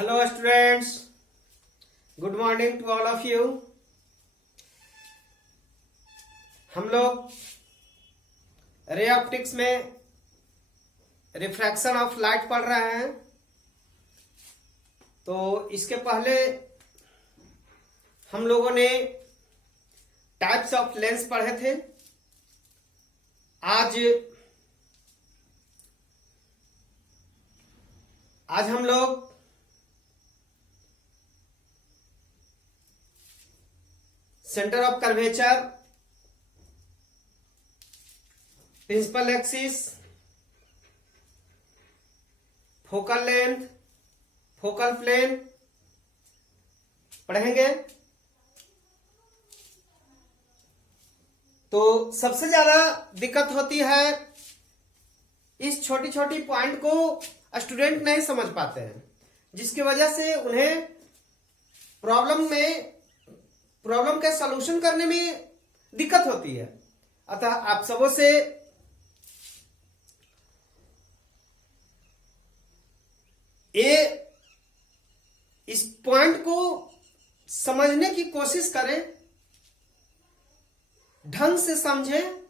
Hello students, good morning to all of you. हम लोग ray optics में refraction of light पढ़ रहे हैं। तो इसके पहले हम लोगों ने टाइप्स ऑफ लेंस पढ़े थे। आज हम लोग centre of curvature, principal axis, focal length, focal plane पढ़ेंगे। तो सबसे ज्यादा दिक्कत होती है, इस छोटी छोटी पॉइंट को स्टूडेंट नहीं समझ पाते हैं, जिसकी वजह से उन्हें प्रॉब्लम के सॉल्यूशन करने में दिक्कत होती है। अतः आप सबों से इस पॉइंट को समझने की कोशिश करें, ढंग से समझें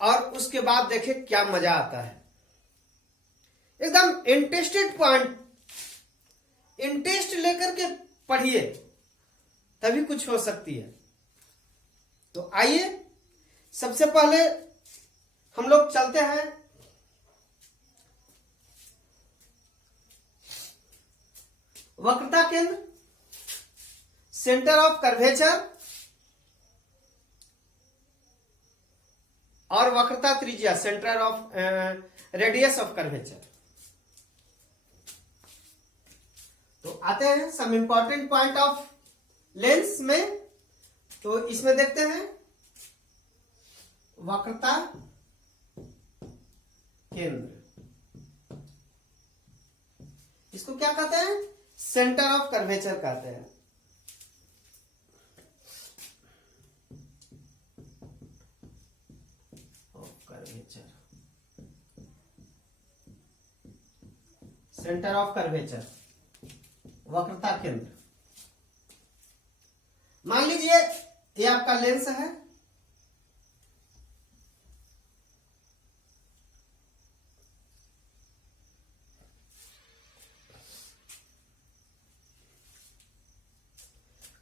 और उसके बाद देखें क्या मजा आता है। एकदम इंटरेस्टेड पॉइंट, इंटरेस्ट लेकर के पढ़िए, तभी कुछ हो सकती है। तो आइए सबसे पहले हम लोग चलते हैं वक्रता केंद्र, सेंटर ऑफ कर्वेचर और वक्रता त्रिज्या, centre of radius of curvature. तो आते हैं some important point of lens में। तो इसमें देखते हैं वक्रता केंद्र, इसको क्या कहते हैं? सेंटर ऑफ कर्वेचर कहते हैं। सेंटर ऑफ कर्वेचर, वक्रता केंद्र। मान लीजिए ये आपका लेंस है,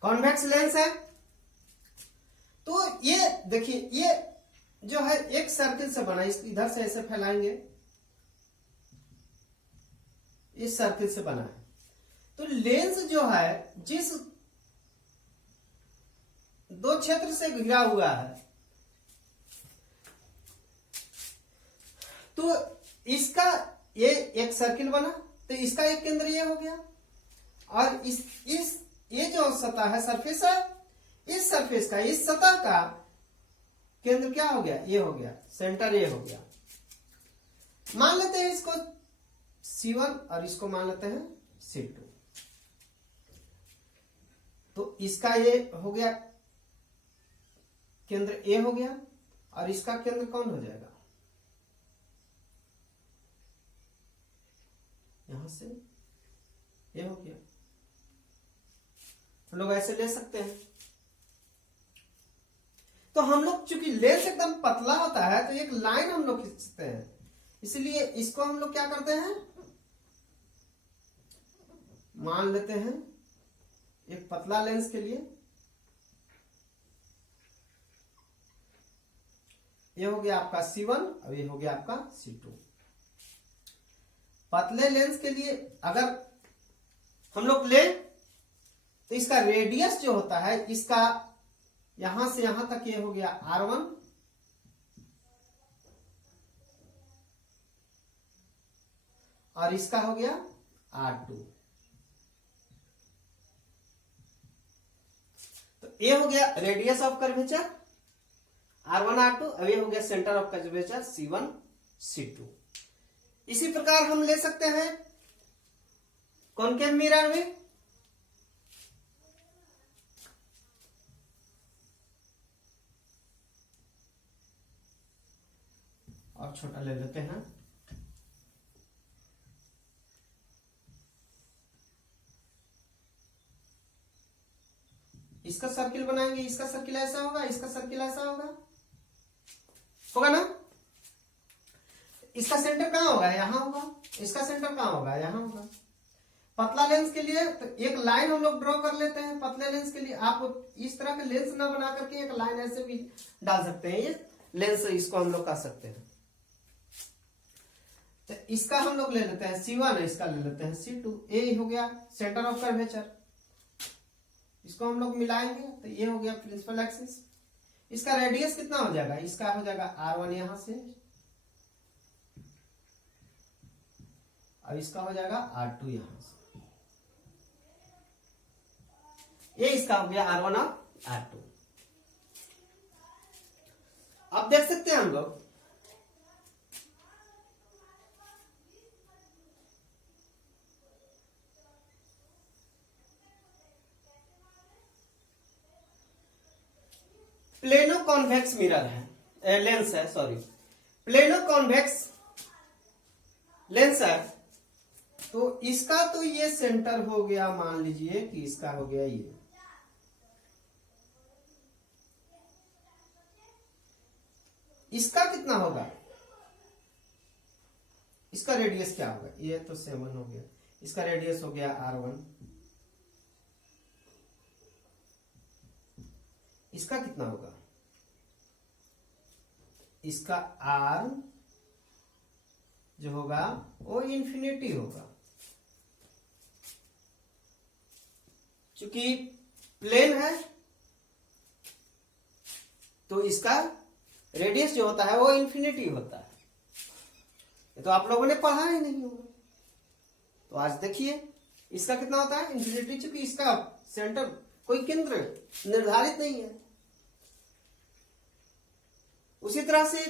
कॉन्वेक्स लेंस है। तो ये देखिए, ये जो है एक सर्किल से बना, इस इधर से ऐसे फैलाएंगे, इस सर्किल से बना है। तो लेंस जो है जिस दो क्षेत्र से घिरा हुआ है, तो इसका ये एक सर्किल बना, तो इसका एक केंद्र ये हो गया। और इस ये जो सतह है, सरफेस है, इस सरफेस का, इस सतह का केंद्र क्या हो गया? ये हो गया, सेंटर ये हो गया। मान लेते हैं इसको C1 और इसको मान लेते हैं C2। तो इसका ये हो गया केंद्र A हो गया, और इसका केंद्र कौन हो जाएगा? यहां से ये हो गया। हम लोग ऐसे ले सकते हैं। तो हम लोग चूंकि लेंस एकदम पतला होता है, तो एक लाइन हम लोग खींचते हैं, इसलिए इसको हम लोग क्या करते हैं, मान लेते हैं एक पतला लेंस के लिए ये हो गया आपका C1 और ये हो गया आपका C2। पतले लेंस के लिए अगर हम लोग ले, तो इसका रेडियस जो होता है, इसका यहां से यहां तक ये हो गया R1, और इसका हो गया R2। तो ये हो गया radius of curvature R1 R2, अब ये हो गया centre of curvature C1 C2। इसी प्रकार हम ले सकते हैं कॉनकेव मिरर में। और छोटा ले लेते हैं। बनाएंगे, इसका सर्किल ऐसा होगा, इसका सर्किल ऐसा होगा ना। इसका सेंटर कहाँ होगा, यहाँ होगा। इसका सेंटर कहाँ होगा, यहाँ होगा। पतला लेंस के लिए तो एक लाइन हम लोग ड्रॉ कर लेते हैं। पतले लेंस के लिए आप इस तरह के लेंस ना बना करके एक लाइन ऐसे भी डाल सकते हैं। ये लेंस इसको हम लोग कर सकते हैं। तो इसका हम लोग ले लेते हैं C1, इसका ले लेते हैं C2। ये हो गया सेंटर ऑफ कर्वेचर। इसको हम लोग मिलाएंगे तो ये हो गया प्रिंसिपल एक्सिस। इसका रेडियस कितना हो जाएगा, इसका हो जाएगा R1 यहां से, और इसका हो जाएगा R2 यहां से। ये इसका हो गया R1 और R2। अब देख सकते हैं हम लोग प्लेनो कॉन्वेक्स मिरर है, लेंस है, सॉरी, प्लेनो कॉन्वेक्स लेंस है। तो इसका तो ये सेंटर हो गया, मान लीजिए कि इसका हो गया ये। इसका कितना होगा, इसका रेडियस क्या होगा, ये तो 7 हो गया। इसका रेडियस हो गया R1। इसका कितना होगा, इसका R जो होगा वो इंफिनिटी होगा, क्योंकि प्लेन है तो इसका रेडियस जो होता है वो इंफिनिटी होता है। ये तो आप लोगों ने पढ़ा ही नहीं होगा। तो आज देखिए इसका कितना होता है, इंफिनिटी, क्योंकि इसका सेंटर कोई केंद्र निर्धारित नहीं है। उसी तरह से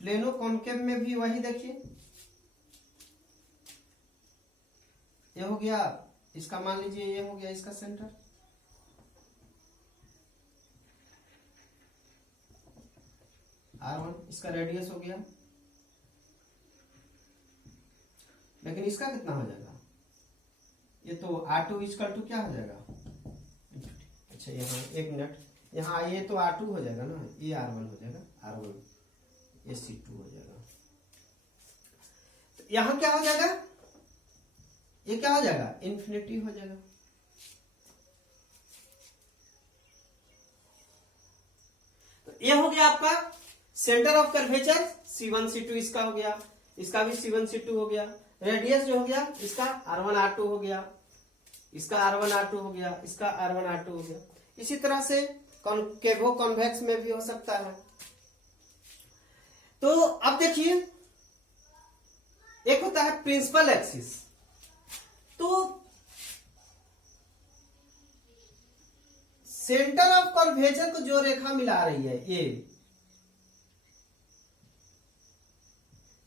प्लेनो कॉनकेव में भी वही देखिए, ये हो गया इसका, मान लीजिए ये हो गया इसका सेंटर। R1 इसका रेडियस हो गया, लेकिन इसका कितना हो जाएगा, ये तो R2 इक्वल टू क्या हो जाएगा। अच्छा यहाँ एक मिनट, यहाँ ये तो R2 हो जाएगा ना, ये R1 हो जाएगा, R1 ये C2 हो जाएगा। तो यहां क्या हो जाएगा, ये क्या हो जाएगा, इंफिनिटी हो जाएगा। तो ये हो गया आपका centre of curvature C1 C2, इसका हो गया, इसका भी C1 C2 हो गया। रेडियस जो हो गया इसका R1 R2 हो गया, इसका R1 R2 हो गया, इसका R1 R2 हो गया। इसी तरह से कॉनकेवो कॉन्वेक्स में भी हो सकता है। तो अब देखिए एक होता है प्रिंसिपल एक्सिस। तो सेंटर ऑफ कर्वेचर को जो रेखा मिला रही है, ये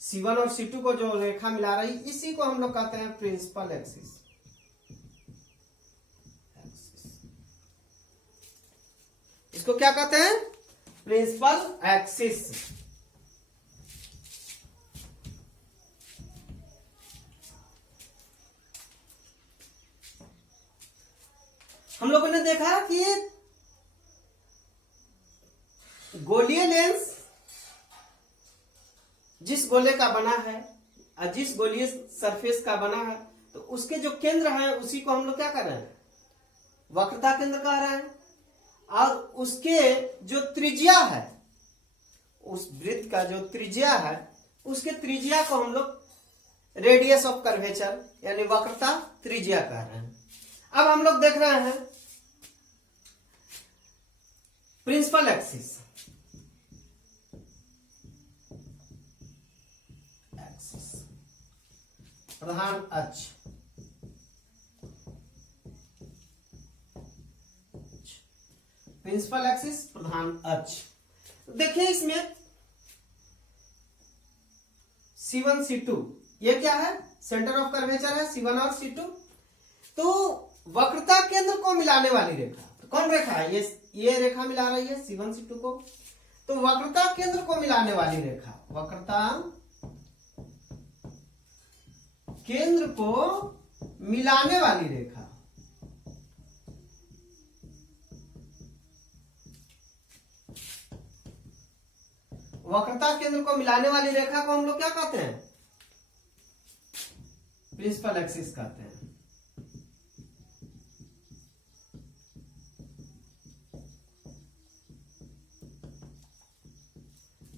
C1 और C2 को जो रेखा मिला रही, इसी को हम लोग कहते हैं प्रिंसिपल एक्सिस। इसको क्या कहते हैं, प्रिंसिपल एक्सिस। हम लोगों ने देखा कि गोलीय लेंस जिस गोले का बना है और जिस गोलीय सरफेस का बना है, तो उसके जो केंद्र है उसी को हम लोग क्या कर रहे हैं, वक्रता केंद्र कह रहे हैं। और उसके जो त्रिज्या है, उस वृत्त का जो त्रिज्या है, उसके त्रिज्या को हम लोग रेडियस ऑफ कर्वेचर यानी वक्रता त्रिज्या कह रहे हैं। अब हम लोग देख रहे हैं प्रिंसिपल एक्सिस। प्रधान अक्ष, प्रिंसिपल एक्सिस प्रधान अक्ष। देखिए इसमें C1 C2 ये क्या है, सेंटर ऑफ कर्वेचर है C1 और C2। तो वक्रता केंद्र को मिलाने वाली रेखा, तो कौन रेखा है, ये रेखा मिला रही है C1 C2 को। तो वक्रता केंद्र को मिलाने वाली रेखा, वक्रता केंद्र को मिलाने वाली रेखा, वक्रता केंद्र को मिलाने वाली रेखा को हम लोग क्या कहते हैं? प्रिंसिपल एक्सिस कहते हैं।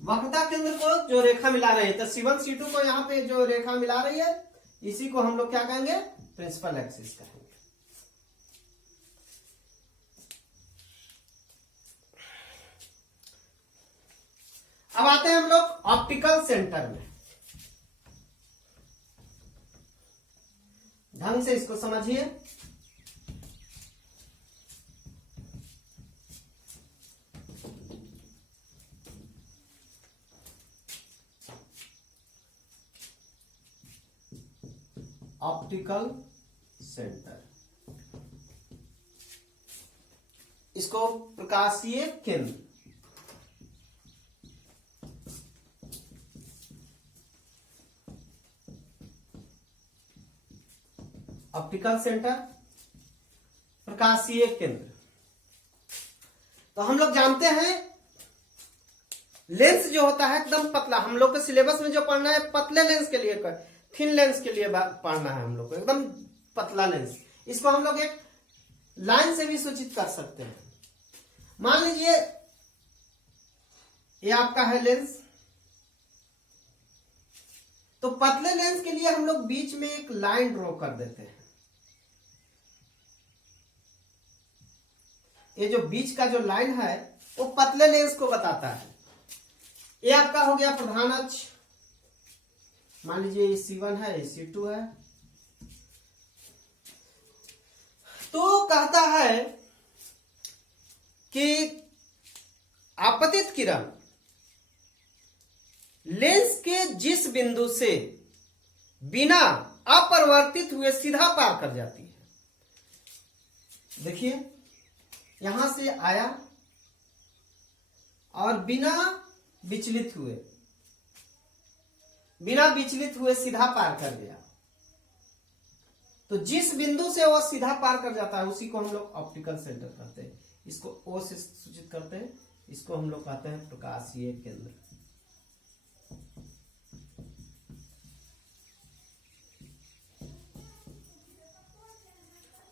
वक्रता केंद्र को जो रेखा मिला रही है, तो C1 C2 को यहाँ पे जो रेखा मिला रही है, इसी को हम लोग क्या कहेंगे? प्रिंसिपल एक्सिस कहेंगे। अब आते हैं हम लोग ऑप्टिकल सेंटर में। ढंग से इसको समझिए। ऑप्टिकल सेंटर, इसको प्रकाशीय केंद्र, ऑप्टिकल सेंटर, प्रकाशीय केंद्र। तो हम लोग जानते हैं लेंस जो होता है एकदम पतला, हम लोग के सिलेबस में जो पढ़ना है पतले लेंस के लिए, थिन लेंस के लिए पढ़ना है हम लोग को, एकदम पतला लेंस। इसको हम लोग एक लाइन से भी सूचित कर सकते हैं। मान लीजिए ये आपका है लेंस, तो पतले लेंस के लिए हम लोग बीच में एक लाइन ड्रॉ कर देते हैं। ये जो बीच का जो लाइन है वो पतले लेंस को बताता है। ये आपका हो गया प्रधान अक्ष, मान लीजिए ये C1 है, ये C2 है। तो कहता है कि आपतित किरण लेंस के जिस बिंदु से बिना अपरिवर्तित हुए सीधा पार कर जाती है, देखिए यहां से आया और बिना विचलित हुए सीधा पार कर गया, तो जिस बिंदु से वो सीधा पार कर जाता है उसी को हम लोग ऑप्टिकल सेंटर कहते हैं। इसको O से सूचित करते हैं, इसको हम लोग कहते हैं प्रकाशीय केंद्र।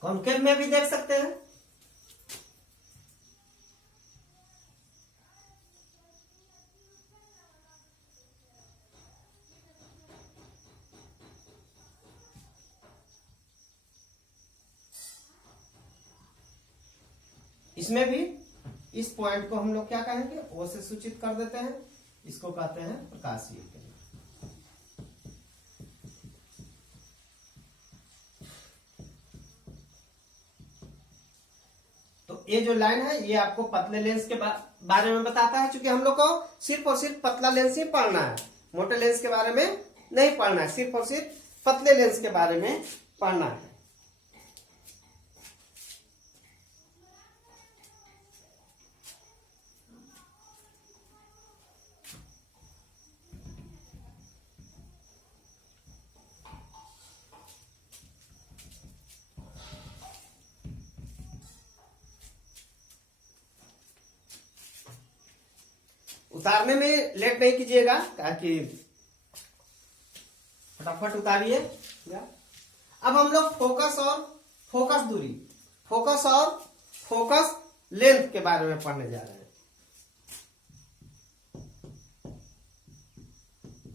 कॉन्केव में भी देख सकते हैं। इसमें भी इस पॉइंट को हम लोग क्या कहेंगे? O से सूचित कर देते हैं, इसको कहते हैं प्रकाशीय केंद्र। तो ये जो लाइन है ये आपको पतले लेंस के बारे में बताता है, क्योंकि हम लोग को सिर्फ और सिर्फ पतला लेंस ही पढ़ना है, मोटे लेंस के बारे में नहीं पढ़ना है, सिर्फ और सिर्फ पतले लेंस के बारे में पढ़ना है। उतारने में लेट नहीं कीजिएगा, ताकि फटाफट उतारिए। अब हम लोग फोकस और फोकस दूरी, फोकस और फोकस लेंथ के बारे में पढ़ने जा रहे हैं।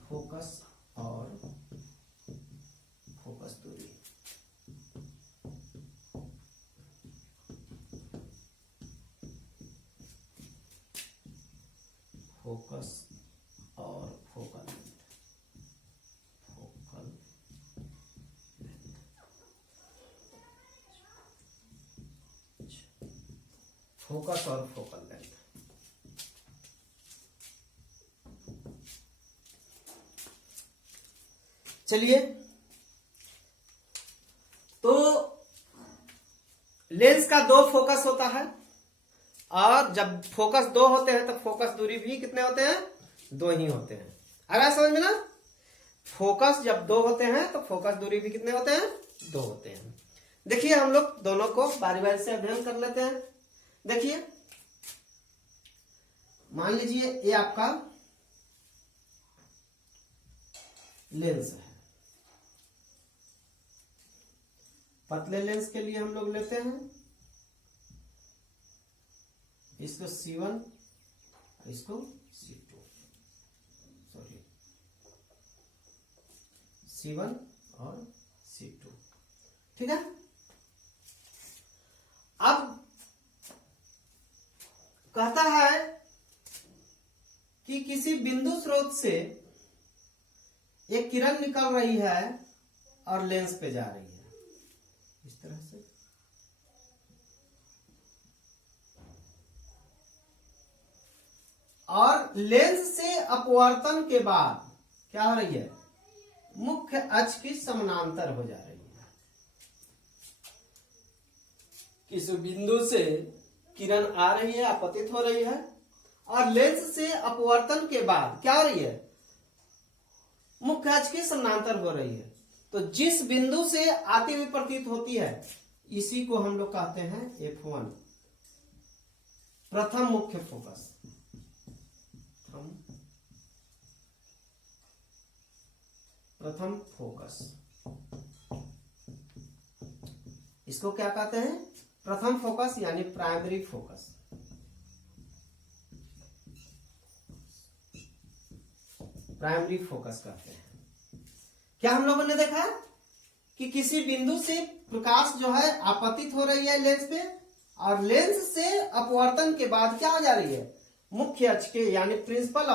फोकस और फोकस दूरी, फोकस और focal length, focal length, focus और फोकल लेंथ। चलिए, तो लेंस का दो फोकस होता है, और जब फोकस दो होते हैं तो फोकस दूरी भी कितने होते हैं, दो ही होते हैं। आ रहा है समझ में ना? फोकस जब दो होते हैं तो फोकस दूरी भी कितने होते हैं, दो होते हैं। देखिए हम लोग दोनों को बारी बारी से अध्ययन कर लेते हैं। देखिए मान लीजिए ये आपका लेंस है, पतले लेंस के लिए हम लोग लेते हैं इसको C1, इसको C2, सॉरी C1 और C2, ठीक है। अब कहता है कि किसी बिंदु स्रोत से एक किरण निकल रही है और लेंस पे जा रही है, इस तरह से। और लेंस से अपवर्तन के बाद क्या हो रही है, मुख्य अक्ष की समानांतर हो जा रही है। किस बिंदु से किरण आ रही है, आपतित हो रही है, और लेंस से अपवर्तन के बाद क्या हो रही है, मुख्य अक्ष की समानांतर हो रही है। तो जिस बिंदु से आती हुई प्रतीत होती है इसी को हम लोग कहते हैं F1, प्रथम मुख्य फोकस। प्रथम फोकस, इसको क्या कहते हैं, प्रथम फोकस यानी प्राइमरी फोकस। प्राइमरी फोकस कहते हैं। क्या हम लोगों ने देखा कि किसी बिंदु से प्रकाश जो है आपतित हो रही है लेंस पे, और लेंस से अपवर्तन के बाद क्या हो जा रही है, मुख्य अक्ष के यानी प्रिंसिपल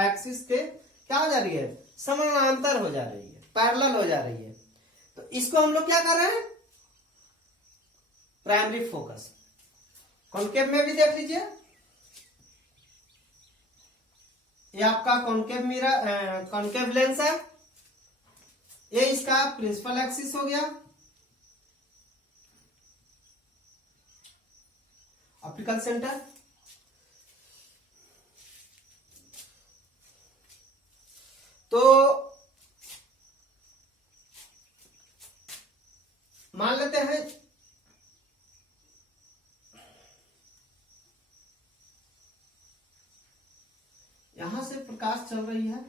एक्सिस के क्या हो जा रही है, समानांतर हो जा रही है, पैरेलल हो जा रही है। तो इसको हम लोग क्या कर रहे हैं, प्राइमरी फोकस। कॉन्केव में भी देख लीजिए, ये आपका कॉन्केव मिरर, कॉन्केव लेंस है, ये इसका प्रिंसिपल एक्सिस हो गया, ऑप्टिकल सेंटर। तो मान लेते हैं यहां से प्रकाश चल रही है,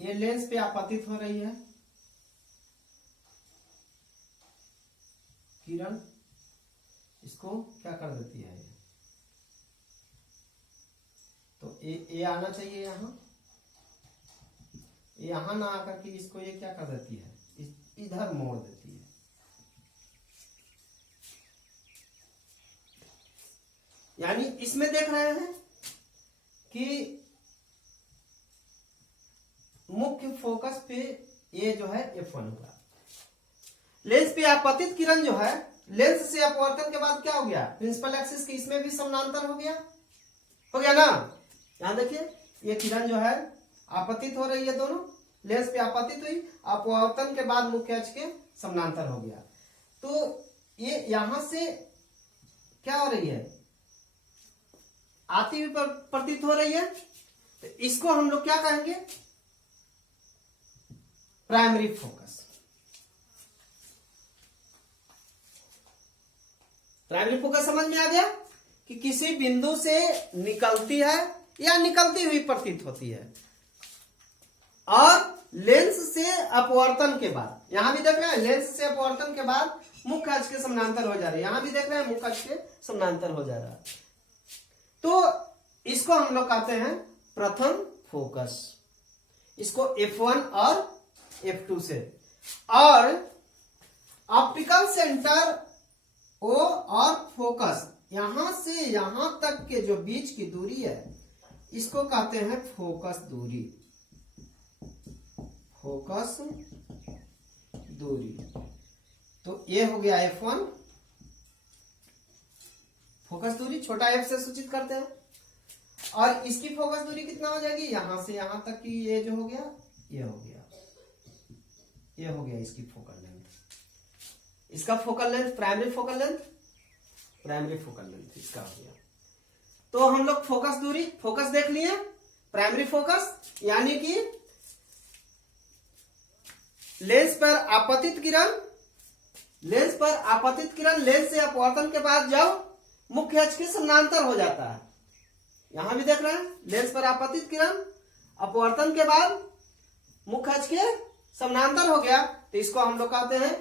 ये लेंस पे आपतित हो रही है किरण, इसको क्या कर देती है, तो ये आना चाहिए यहां ना आकर के इसको ये क्या कर देती है, इधर मोड़ देती है। यानी इसमें देख रहे हैं कि मुख्य फोकस पे ये जो है F1 होगा। लेंस पे आपतित किरण जो है, लेंस से अपवर्तन के बाद क्या हो गया, प्रिंसिपल एक्सिस के इसमें भी समानांतर हो गया ना। यहां देखिए ये किरण जो है आपतित हो रही है, दोनों लेंस पे आपतित हुई, अपवर्तन के बाद मुख्य अक्ष के समानांतर हो गया। तो ये यहां से क्या हो रही है, आती हुई प्रतीत हो रही है, तो इसको हम लोग क्या कहेंगे, प्राइमरी फोकस। प्राइमरी फोकस समझ में आ गया। कि किसी बिंदु से निकलती है या निकलती हुई प्रतीत होती है, और लेंस से अपवर्तन के बाद, यहां भी देख रहे हैं लेंस से अपवर्तन के बाद मुख्य अक्ष के समानांतर हो जा रहा है, यहां भी देख रहे हैं मुख्य अक्ष के समानांतर हो जा रहा है। तो इसको हम लोग कहते हैं प्रथम फोकस, इसको F1 और F2 से। और ऑप्टिकल सेंटर O और फोकस, यहां से यहां तक के जो बीच की दूरी है इसको कहते हैं फोकस दूरी, फोकस दूरी। तो ये हो गया F1, फोकस दूरी छोटा f से सूचित करते हैं। और इसकी फोकस दूरी कितना हो जाएगी, यहां से यहां तक की ये जो हो गया, ये हो गया, ये हो गया इसकी फोकल लेंथ। इसका focal length primary focal length, primary focal length इसका हो गया। तो हम लोग फोकस दूरी, फोकस देख लिए, प्राइमरी फोकस यानी कि लेंस पर आपतित किरण, लेंस पर आपतित किरण लेंस से अपवर्तन के बाद जब मुख्य अक्ष के समानांतर हो जाता है, यहां भी देख रहे हैं लेंस पर आपतित किरण अपवर्तन के बाद मुख्य अक्ष के समानांतर हो गया, तो इसको हम लोग कहते हैं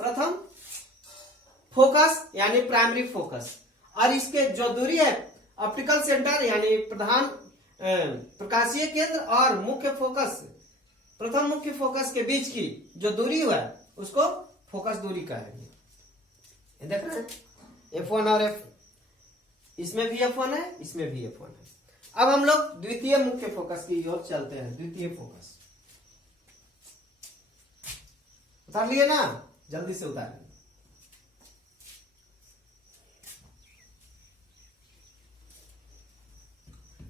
प्रथम फोकस यानी प्राइमरी फोकस। और इसके जो दूरी है ऑप्टिकल सेंटर यानी प्रधान प्रकाशीय केंद्र और मुख्य फोकस, प्रथम मुख्य फोकस के बीच की जो दूरी हुआ है उसको फोकस दूरी कहेंगे। देख रहे हैं F1 और F, इसमें भी F1 है, इसमें भी F1 है। अब हम लोग द्वितीय मुख्य फोकस की ओर चलते हैं। द्वितीय फोकस उतार लिए ना, जल्दी से उतारिए।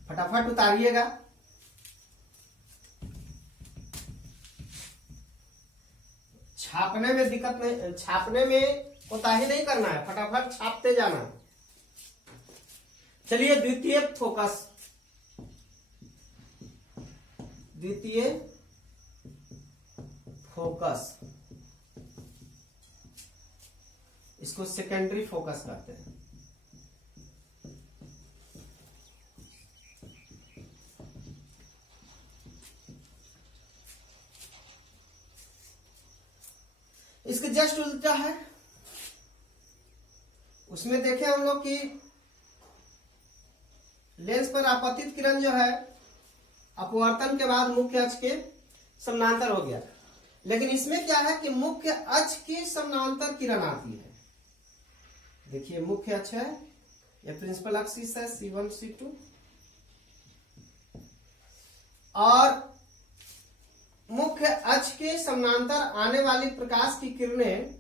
फटाफट उतारिएगा। छापने में दिक्कत नहीं, छापने में कोताही नहीं करना है, फटाफट छापते जाना है। चलिए द्वितीय फोकस, द्वितीय फोकस, इसको सेकेंडरी फोकस कहते हैं। इसके जस्ट उल्टा है। उसमें देखे हम लोग कि लेंस पर आपतित किरण जो है अपवर्तन के बाद मुख्य अक्ष के समानांतर हो गया, लेकिन इसमें क्या है कि मुख्य अक्ष की समानांतर किरण आती है। देखिए मुख्य अक्ष है, ये प्रिंसिपल एक्सिस है C1 C2, और मुख्य अक्ष के समानांतर आने वाली प्रकाश की किरणें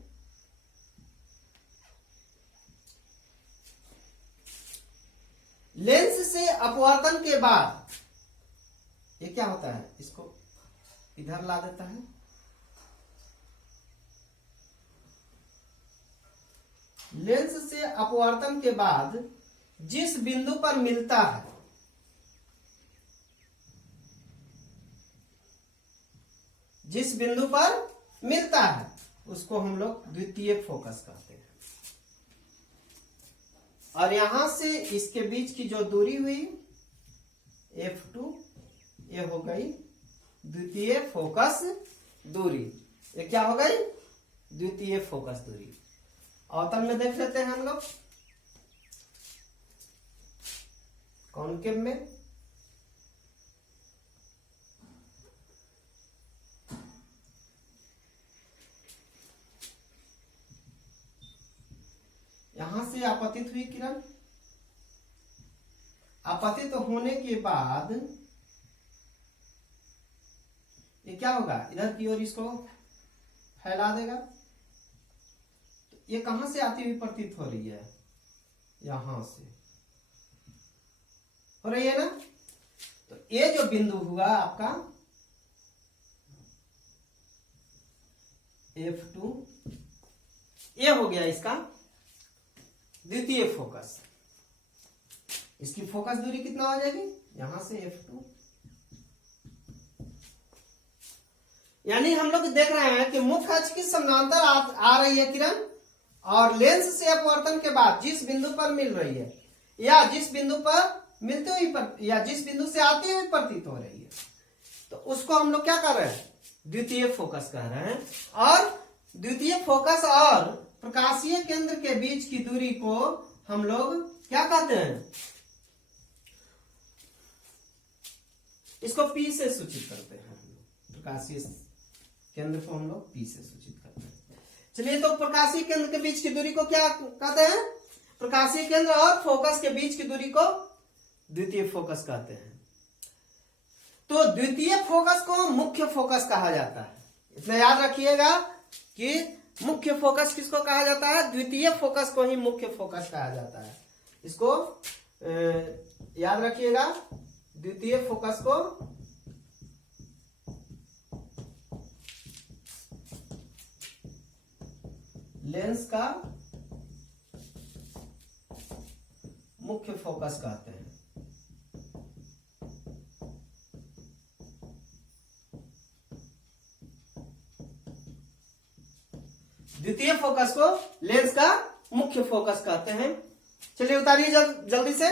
लेंस से अपवर्तन के बाद ये क्या होता है, इसको इधर ला देता है। लेंस से अपवर्तन के बाद जिस बिंदु पर मिलता है, जिस बिंदु पर मिलता है उसको हम लोग द्वितीय फोकस कहते हैं। और यहां से इसके बीच की जो दूरी हुई F2, ये हो गई द्वितीय फोकस दूरी। ये क्या हो गई, द्वितीय फोकस दूरी। अवतल में देख लेते हैं हम लोग, कॉनकेव में यहां से आपतित हुई किरण, आपतित होने के बाद ये क्या होगा, इधर की ओर इसको फैला देगा। तो ये कहां से आती हुई प्रतीत हो रही है, यहां से हो रही है ना। तो ये जो बिंदु हुआ आपका F2, ये हो गया इसका द्वितीय फोकस। इसकी फोकस दूरी कितना हो जाएगी, यहां से F2। यानी हम लोग देख रहे हैं कि मुख्य अक्ष की समानांतर आ रही है किरण, और लेंस से अपवर्तन के बाद जिस बिंदु पर मिल रही है, या जिस बिंदु पर मिलती हुई या जिस बिंदु से आती हुई प्रतीत हो रही है, तो उसको हम लोग क्या कर रहे हैं, द्वितीय फोकस कह रहे हैं। और द्वितीय फोकस और प्रकाशीय केंद्र के बीच की दूरी को हम लोग क्या कहते हैं, इसको P से सूचित करते हैं। प्रकाशीय केंद्र को हम लोग P से सूचित करते हैं। चलिए, तो प्रकाशीय केंद्र के बीच की दूरी को क्या कहते हैं, प्रकाशीय केंद्र और फोकस के बीच की दूरी को द्वितीय फोकस कहते हैं। तो द्वितीय फोकस को मुख्य फोकस कहा जाता है। इतना याद रखिएगा कि मुख्य फोकस किसको कहा जाता है, द्वितीय फोकस को ही मुख्य फोकस कहा जाता है। इसको याद रखिएगा, द्वितीय फोकस को लेंस का मुख्य फोकस कहते हैं। द्वितीय फोकस को लेंस का मुख्य फोकस कहते हैं। चलिए उतारिए जल्दी से,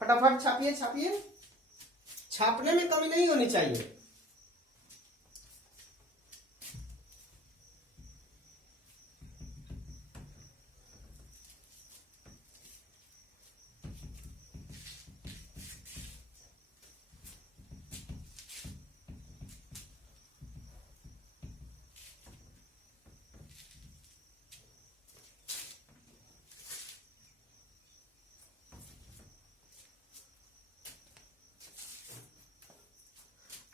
फटाफट छापिए छापिए, छापने में कमी नहीं होनी चाहिए।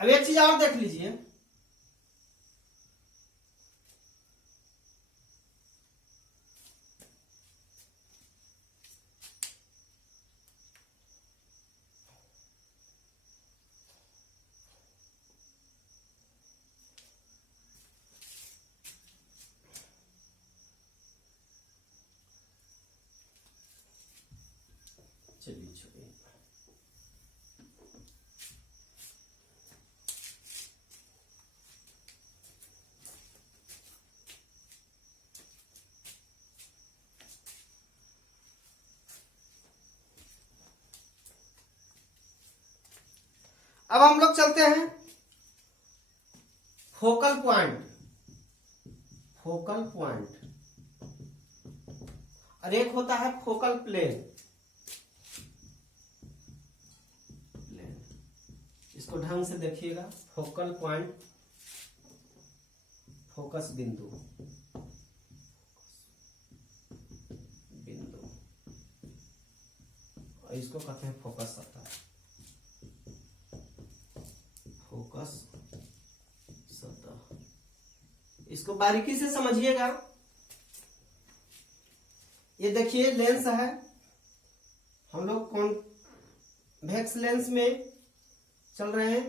अब एक चीज और देख लीजिए, चलिए छोड़िए। अब हम लोग चलते हैं फोकल पॉइंट। फोकल पॉइंट और एक होता है फोकल प्लेन। इसको ढंग से देखिएगा, फोकल पॉइंट, फोकस बिंदु, बिंदु, और इसको कहते हैं फोकस सतह। फोकस सतह, इसको बारीकी से समझिएगा। ये देखिए लेंस है, हम लोग कॉन्वेक्स लेंस में चल रहे हैं।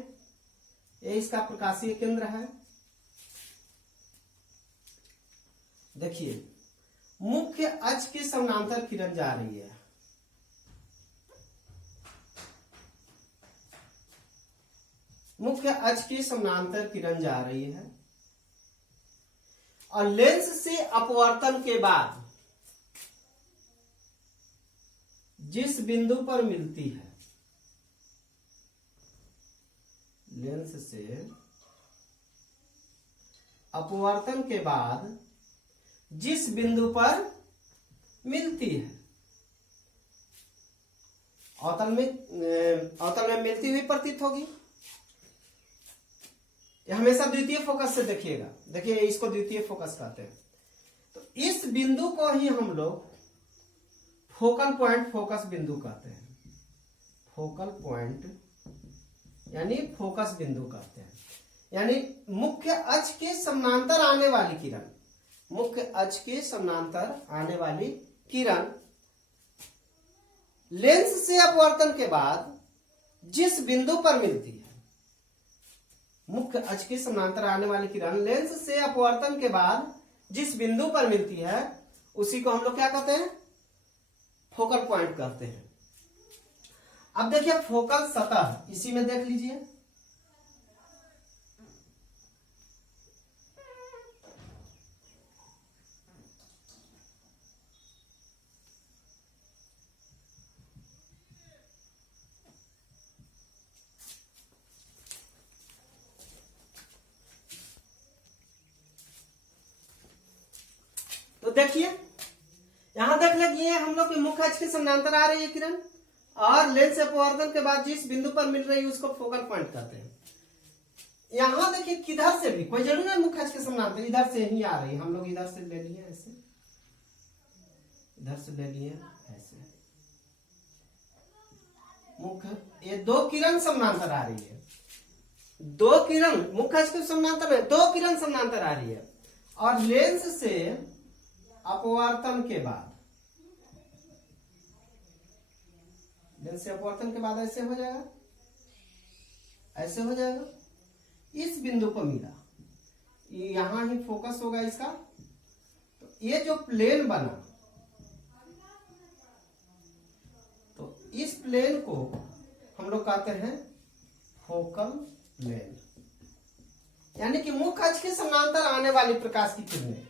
ये इसका प्रकाशीय केंद्र है। देखिए, मुख्य अक्ष के समानांतर किरण जा रही है। मुख्य अक्ष के समानांतर किरण जा रही है और लेंस से अपवर्तन के बाद जिस बिंदु पर मिलती है, लेंस से अपवर्तन के बाद जिस बिंदु पर मिलती है, अवतल में मिलती हुई प्रतीत होगी। यह हमेशा द्वितीय फोकस से देखिएगा। देखिए, इसको द्वितीय फोकस कहते हैं। तो इस बिंदु को ही हम लोग फोकल पॉइंट, फोकस बिंदु कहते हैं। फोकल पॉइंट यानी फोकस बिंदु कहते हैं। यानी मुख्य अक्ष के समानांतर आने वाली किरण, मुख्य अक्ष के समानांतर आने वाली किरण लेंस से अपवर्तन के बाद जिस बिंदु पर मिलती है, मुख्य अक्ष के समानांतर आने वाली किरण लेंस से अपवर्तन के बाद जिस बिंदु पर मिलती है, उसी को हम लोग क्या कहते हैं, फोकल पॉइंट कहते हैं। अब देखिए फोकल सतह, इसी में देख लीजिए। तो देखिए यहां देख लगिए हम लोग के मुख्य अक्ष के समानांतर आ रही है किरण, और लेंस से अपवर्तन के बाद जिस बिंदु पर मिल रही है उसको फोकल पॉइंट कहते हैं। यहां देखिए किधर से भी कोई जरूरी नहीं मुख्य अक्ष के समानांतर, इधर से ही आ रही है, हम लोग इधर से ले लिए ऐसे, इधर से ले लिए ऐसे, मुख्य ये दो किरण समानांतर आ रही है, दो किरण मुख्य अक्ष के समानांतर में दो किरण समानांतर आ रही है, और लेंस से अपवर्तन के बाद, लेंस से अपवर्तन के बाद ऐसे हो जाएगा, ऐसे हो जाएगा, इस बिंदु पर मिला, ये यहां ही फोकस होगा इसका। तो ये जो प्लेन बना, तो इस प्लेन को हम लोग कहते हैं फोकल प्लेन, यानी कि मुख्य अक्ष के समानांतर आने वाली प्रकाश की किरणें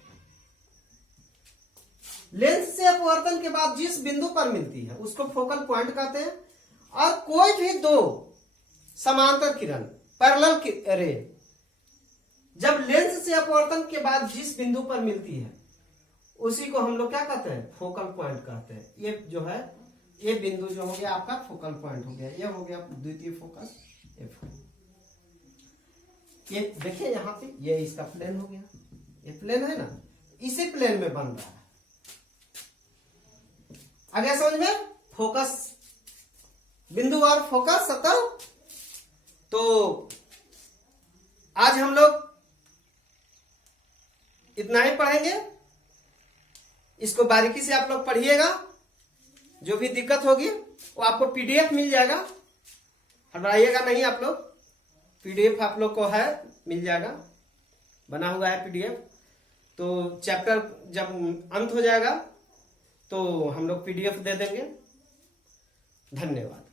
लेंस से अपवर्तन के बाद जिस बिंदु पर मिलती है उसको फोकल पॉइंट कहते हैं। और कोई भी दो समांतर किरण पैरेलल रे जब लेंस से अपवर्तन के बाद जिस बिंदु पर मिलती है उसी को हम लोग क्या कहते हैं, फोकल पॉइंट कहते हैं। ये जो है ये बिंदु जो हो गया आपका फोकल पॉइंट हो गया, ये हो गया द्वितीय फोकस एफ। ये देखिए यहाँ पे ये इसका प्लेन हो गया, ये प्लेन है ना, इसी प्लेन में बन रहा है। आगे समझ में, फोकस बिंदु और फोकस सतह। तो आज हम लोग इतना ही पढ़ेंगे, इसको बारीकी से आप लोग पढ़िएगा, जो भी दिक्कत होगी वो आपको पीडीएफ मिल जाएगा, हटवाइएगा नहीं आप लोग, पीडीएफ आप लोग को है मिल जाएगा, बना हुआ है पीडीएफ। तो चैप्टर जब अंत हो जाएगा तो हम लोग पीडीएफ दे देंगे। धन्यवाद।